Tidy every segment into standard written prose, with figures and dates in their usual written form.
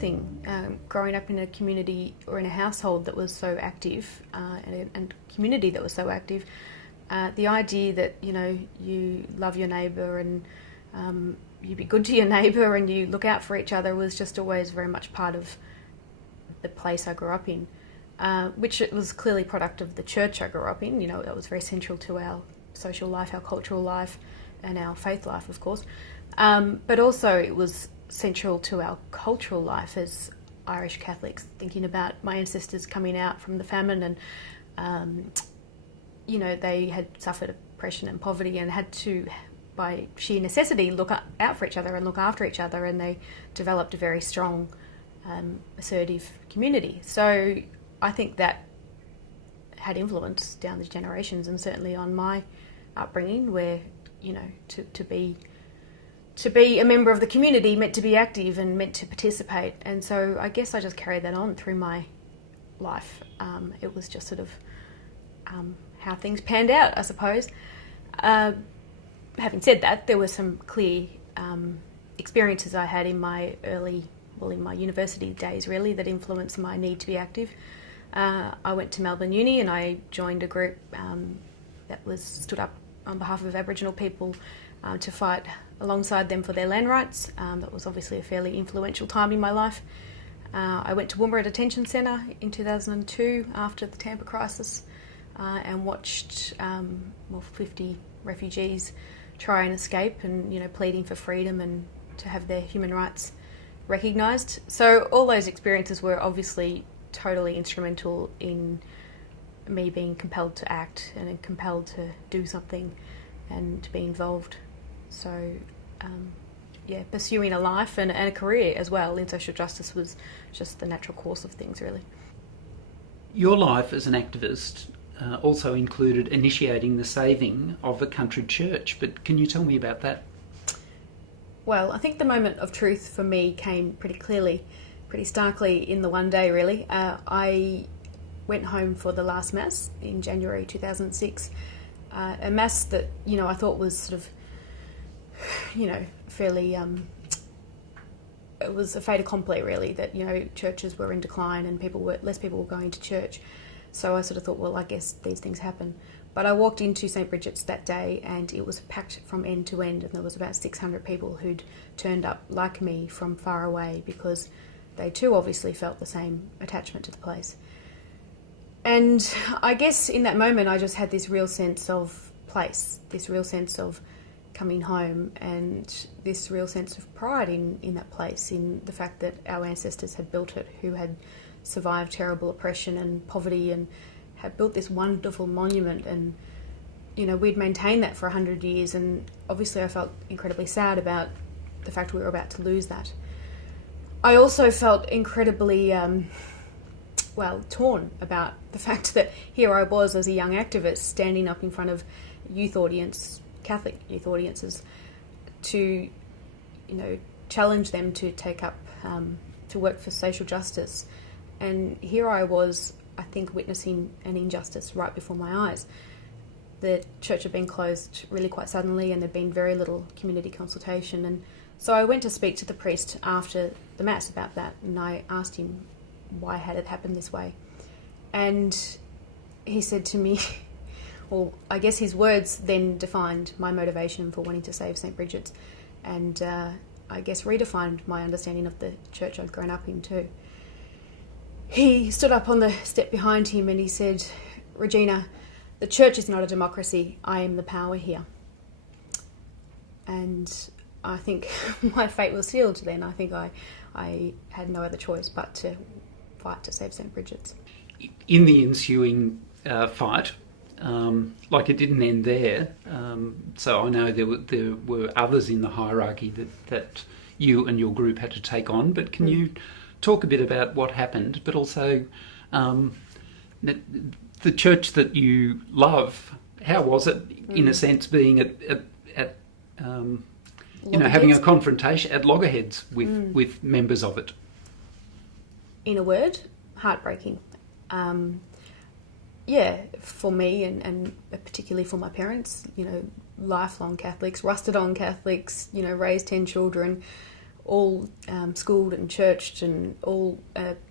thing, growing up in a community or in a household that was so active and a community that was so active. The idea that, you love your neighbour and you be good to your neighbour and you look out for each other was just always very much part of the place I grew up in, which it was clearly a product of the church I grew up in. That was very central to our social life, our cultural life, and our faith life, of course. But also it was central to our cultural life as Irish Catholics, thinking about my ancestors coming out from the famine and, they had suffered oppression and poverty and had to, by sheer necessity, look out for each other and look after each other, and they developed a very strong, assertive community. So I think that had influence down the generations, and certainly on my upbringing, where, to be a member of the community meant to be active and meant to participate. And so I guess I just carried that on through my life. It was just sort of how things panned out, I suppose. Having said that, there were some clear experiences I had in my in my university days, really, that influenced my need to be active. I went to Melbourne Uni and I joined a group that was stood up on behalf of Aboriginal people to fight alongside them for their land rights. That was obviously a fairly influential time in my life. I went to Woomera Detention Centre in 2002 after the Tampa crisis and watched 50 refugees try and escape and, pleading for freedom and to have their human rights recognised. So all those experiences were obviously totally instrumental in me being compelled to act and compelled to do something and to be involved. So, pursuing a life and a career as well in social justice was just the natural course of things, really. Your life as an activist also included initiating the saving of a country church, but can you tell me about that? Well, I think the moment of truth for me came pretty clearly, pretty starkly in the one day, really. I went home for the last Mass in January 2006, a Mass that, I thought was sort of, fairly, it was a fait accompli, really, that, churches were in decline and less people were going to church. So I sort of thought, well, I guess these things happen. But I walked into St. Brigid's that day and it was packed from end to end, and there was about 600 people who'd turned up like me from far away because they too obviously felt the same attachment to the place. And I guess in that moment I just had this real sense of place, this real sense of coming home, and this real sense of pride in that place, in the fact that our ancestors had built it, who had survived terrible oppression and poverty and had built this wonderful monument, and we'd maintained that for 100 years, and obviously I felt incredibly sad about the fact we were about to lose that. I also felt incredibly torn about the fact that here I was as a young activist standing up in front of Catholic youth audiences to challenge them to take up to work for social justice. And here I was, I think, witnessing an injustice right before my eyes. The church had been closed really quite suddenly and there'd been very little community consultation. And so I went to speak to the priest after the Mass about that, and I asked him why had it happened this way. And he said to me, well, I guess his words then defined my motivation for wanting to save St. Brigid's, and I guess redefined my understanding of the church I'd grown up in too. He stood up on the step behind him and he said, "Regina, the church is not a democracy. I am the power here." And I think my fate was sealed then. I think I had no other choice but to fight to save St. Brigid's. In the ensuing fight, it didn't end there. So I know there were others in the hierarchy that you and your group had to take on, but can you talk a bit about what happened, but also the church that you love? How was it, in a sense, being at having a confrontation at loggerheads with members of it? In a word, heartbreaking. For me and particularly for my parents, lifelong Catholics, rusted on Catholics, raised 10 children. all schooled and churched and all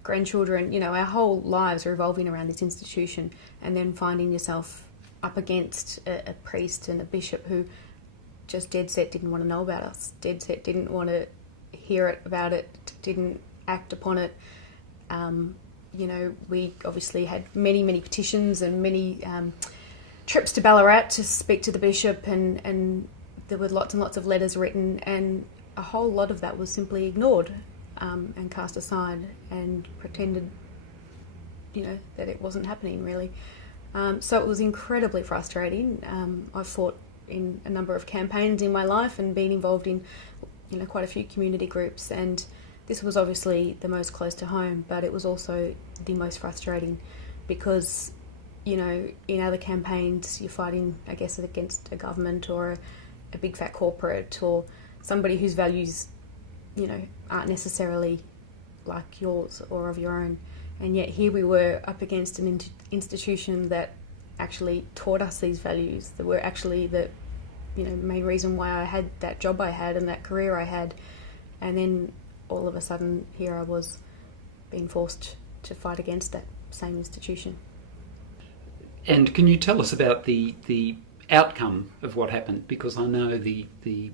grandchildren, our whole lives are revolving around this institution, and then finding yourself up against a priest and a bishop who just dead set didn't want to know about us, dead set didn't want to hear about it, didn't act upon it. We obviously had many petitions and many trips to Ballarat to speak to the bishop, and there were lots and lots of letters written, and a whole lot of that was simply ignored and cast aside and pretended, that it wasn't happening really. So it was incredibly frustrating. I fought in a number of campaigns in my life and been involved in, quite a few community groups, and this was obviously the most close to home, but it was also the most frustrating because, in other campaigns you're fighting, I guess, against a government or a big fat corporate or somebody whose values, aren't necessarily like yours or of your own. And yet here we were up against an institution that actually taught us these values, that were actually the, main reason why I had that job I had and that career I had. And then all of a sudden here I was being forced to fight against that same institution. And can you tell us about the outcome of what happened? Because I know the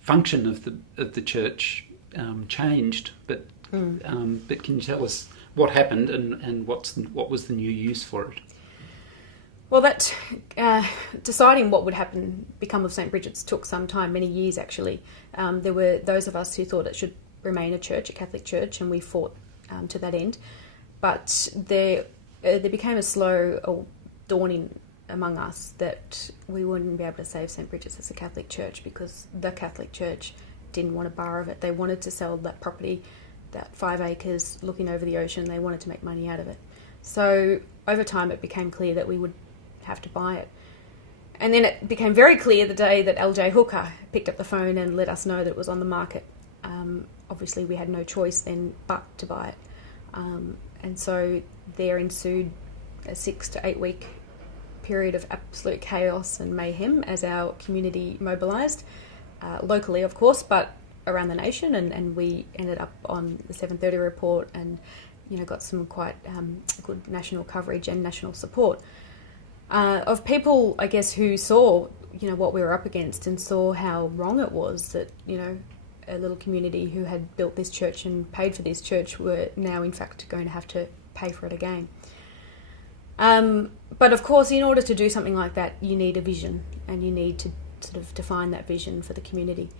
function of the church changed, but can you tell us what happened and what was the new use for it? Well, that deciding what would become of St. Brigid's took some time, many years actually. There were those of us who thought it should remain a church, a Catholic church, and we fought to that end. But there became a slow dawning among us that we wouldn't be able to save St. Brigid's as a Catholic church because the Catholic church didn't want a bar of it. They wanted to sell that property, that 5 acres looking over the ocean. They wanted to make money out of it. So over time it became clear that we would have to buy it. And then it became very clear the day that LJ Hooker picked up the phone and let us know that it was on the market. Obviously we had no choice then but to buy it. And so there ensued a 6 to 8 week period of absolute chaos and mayhem as our community mobilised, locally of course, but around the nation, and we ended up on the 7:30 report and got some quite good national coverage and national support of people, I guess, who saw what we were up against and saw how wrong it was that a little community who had built this church and paid for this church were now in fact going to have to pay for it again. But of course, in order to do something like that, you need a vision and you need to sort of define that vision for the community.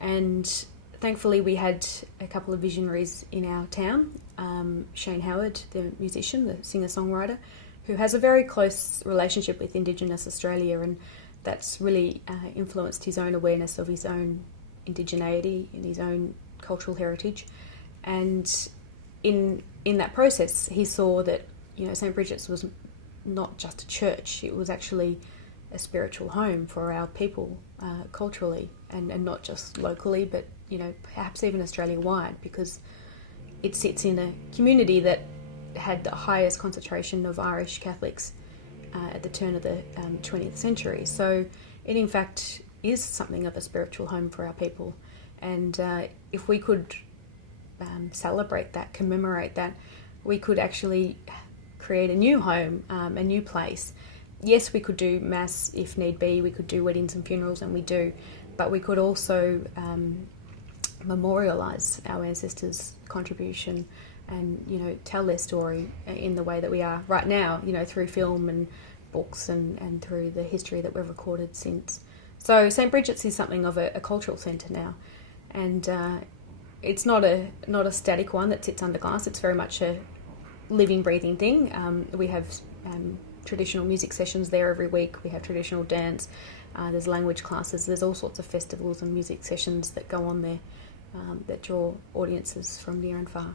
And thankfully we had a couple of visionaries in our town. Shane Howard, the musician, the singer-songwriter, who has a very close relationship with Indigenous Australia, and that's really influenced his own awareness of his own indigeneity and his own cultural heritage. And in that process, he saw that St. Brigid's was not just a church; it was actually a spiritual home for our people, culturally, and not just locally, but perhaps even Australia-wide, because it sits in a community that had the highest concentration of Irish Catholics at the turn of the 20th century. So it in fact is something of a spiritual home for our people. And if we could celebrate that, commemorate that, we could actually create a new home, a new place. Yes, we could do mass if need be, we could do weddings and funerals, and we do, but we could also memorialise our ancestors' contribution and tell their story in the way that we are right now, through film and books and through the history that we've recorded since. So St. Brigid's is something of a cultural centre now, and it's not a static one that sits under glass. It's very much a living, breathing thing. We have traditional music sessions there every week. We have traditional dance. There's language classes. There's all sorts of festivals and music sessions that go on there that draw audiences from near and far.